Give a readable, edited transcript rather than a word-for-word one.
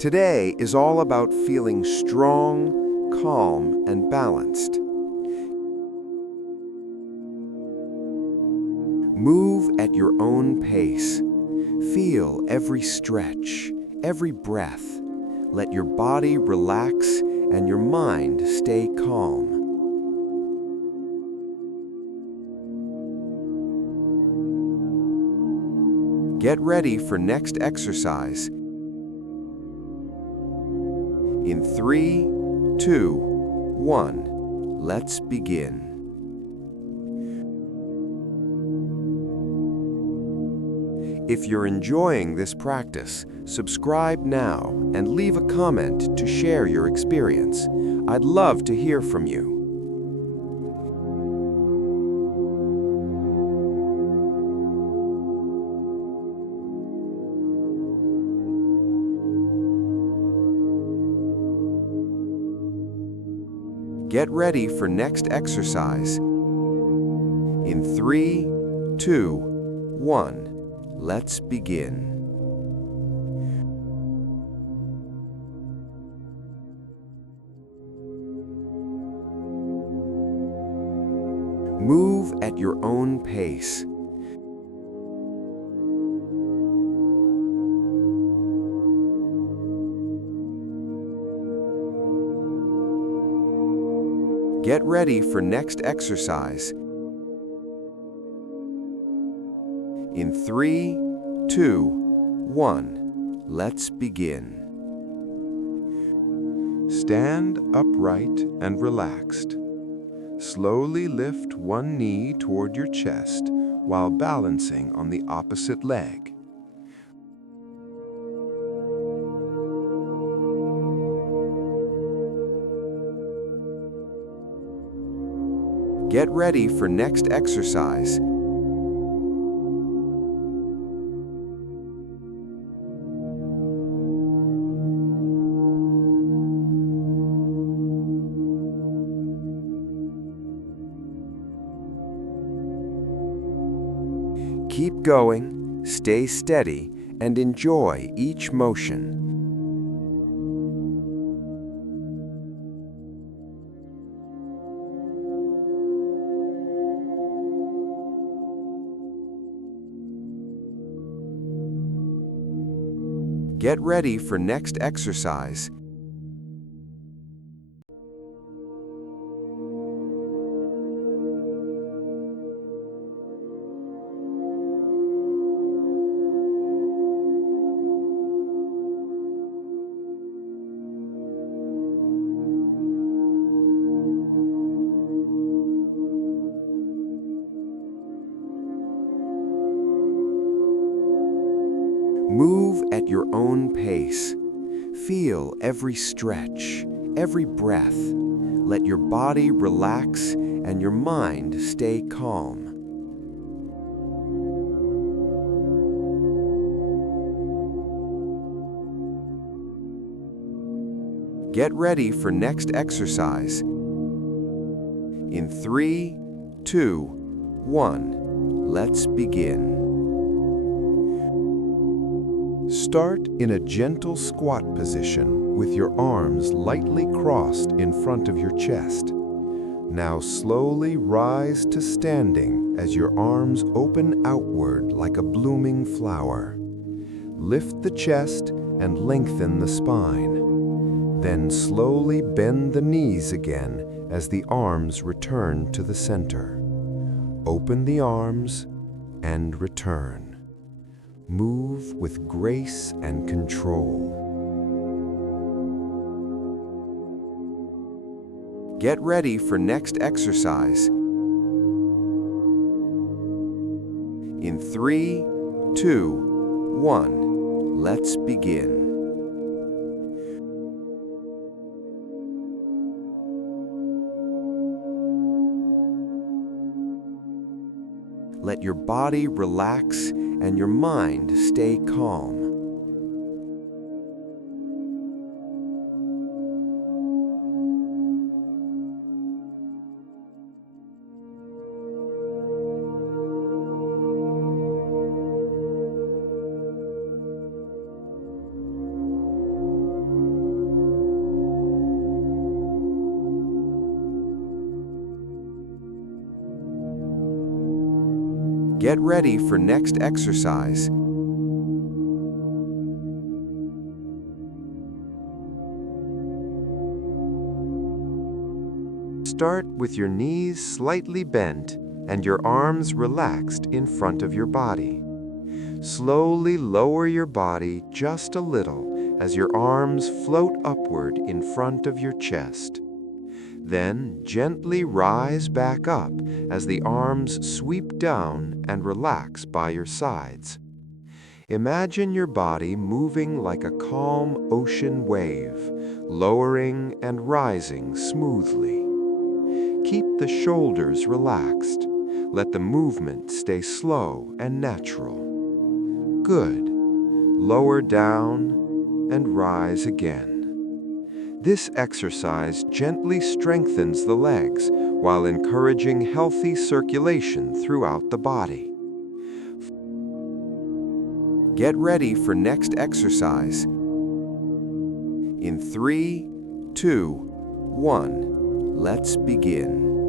Today is all about feeling strong, calm, and balanced. Move at your own pace. Feel every stretch, every breath. Let your body relax and your mind stay calm. Get ready for next exercise. In 3, 2, 1, let's begin. If you're enjoying this practice, subscribe now and leave a comment to share your experience. I'd love to hear from you. Get ready for next exercise. In 3, 2, 1, let's begin. Move at your own pace. Get ready for next exercise. In 3, 2, 1, let's begin. Stand upright and relaxed. Slowly lift one knee toward your chest while balancing on the opposite leg. Get ready for next exercise. Keep going, stay steady, and enjoy each motion. Get ready for next exercise. Move at your own pace. Feel every stretch, every breath. Let your body relax and your mind stay calm. Get ready for next exercise. In 3, 2, 1, let's begin. Start in a gentle squat position with your arms lightly crossed in front of your chest. Now slowly rise to standing as your arms open outward like a blooming flower. Lift the chest and lengthen the spine. Then slowly bend the knees again as the arms return to the center. Open the arms and return. Move with grace and control. Get ready for next exercise. In 3, 2, 1, let's begin. Let your body relax and your mind stay calm. Get ready for next exercise. Start with your knees slightly bent and your arms relaxed in front of your body. Slowly lower your body just a little as your arms float upward in front of your chest. Then gently rise back up as the arms sweep down and relax by your sides. Imagine your body moving like a calm ocean wave, lowering and rising smoothly. Keep the shoulders relaxed. Let the movement stay slow and natural. Good. Lower down and rise again. This exercise gently strengthens the legs while encouraging healthy circulation throughout the body. Get ready for next exercise. In 3, 2, 1, let's begin.